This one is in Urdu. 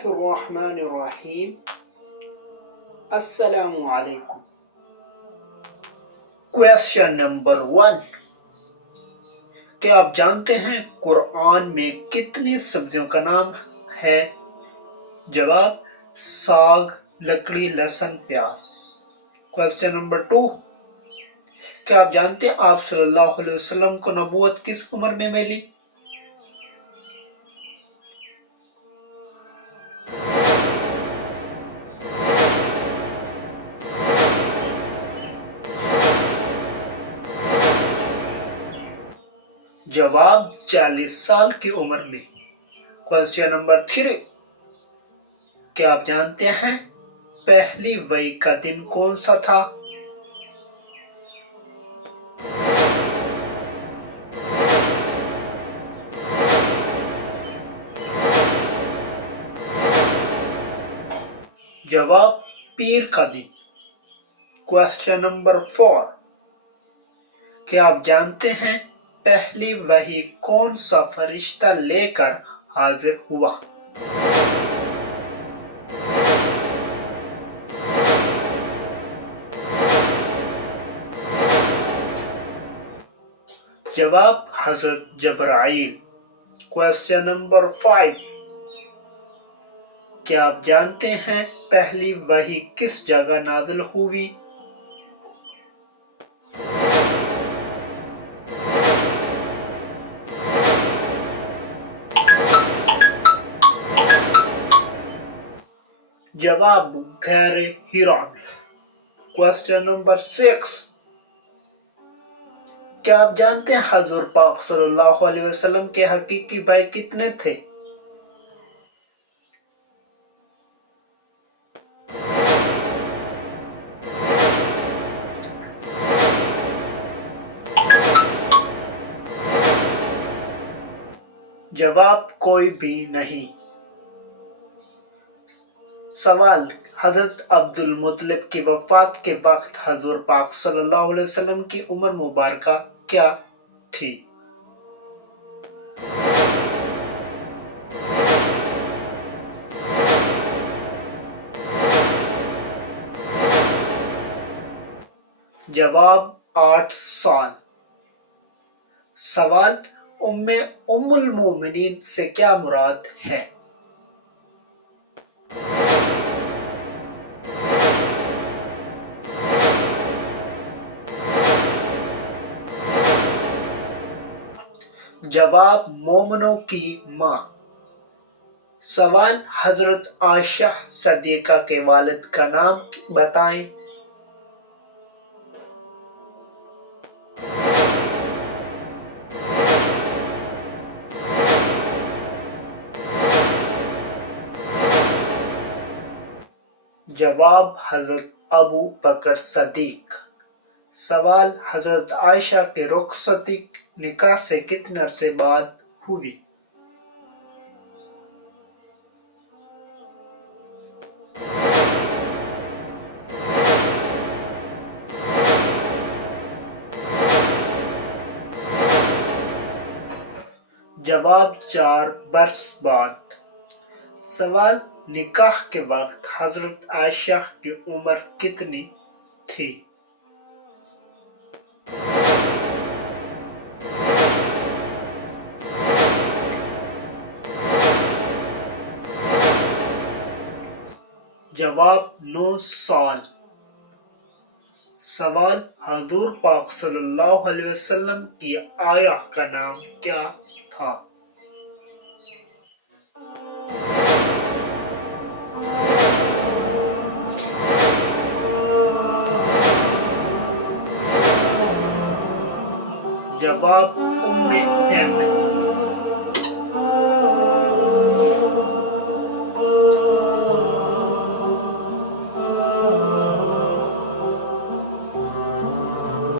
اللہ الرحمن الرحیم۔ السلام علیکم۔ کویسچن نمبر 1، کیا آپ جانتے ہیں قرآن میں کتنی سبزیوں کا نام ہے؟ جواب: ساگ، لکڑی، لہسن، پیاز۔ کویسچن نمبر 2، کیا آپ جانتے ہیں آپ صلی اللہ علیہ وسلم کو نبوت کس عمر میں ملی؟ جواب: 40 سال کی عمر میں۔ کویسچن نمبر 3، کیا آپ جانتے ہیں پہلی وحی کا دن کون سا تھا؟ جواب: پیر کا دن۔ کویسچن نمبر 4، کیا آپ جانتے ہیں پہلی وحی کون سا فرشتہ لے کر حاضر ہوا؟ جواب: حضرت جبرائیل۔ کویسچن نمبر 5، کیا آپ جانتے ہیں پہلی وحی کس جگہ نازل ہوئی؟ جواب: غار حرا میں۔ کویسچن نمبر 6، کیا آپ جانتے ہیں حضور پاک صلی اللہ علیہ وسلم کے حقیقی بھائی کتنے تھے؟ جواب: کوئی بھی نہیں۔ سوال: حضرت عبد المطلب کی وفات کے وقت حضور پاک صلی اللہ علیہ وسلم کی عمر مبارکہ کیا تھی؟ جواب: 8 سال۔ سوال: ام المومنین سے کیا مراد ہے؟ جواب: مومنوں کی ماں۔ سوال: حضرت عائشہ صدیقہ کے والد کا نام بتائیں۔ جواب: حضرت ابو بکر صدیق۔ سوال: حضرت عائشہ کی رخصتی نکاح سے کتنے عرصے بعد ہوئی؟ جواب: 4 برس بعد۔ سوال: نکاح کے وقت حضرت عائشہ کی عمر کتنی تھی؟ جواب: 9 سال۔ سوال: حضور پاک صلی اللہ علیہ وسلم کی آیا کا نام کیا تھا؟ جواب: ام ایمن۔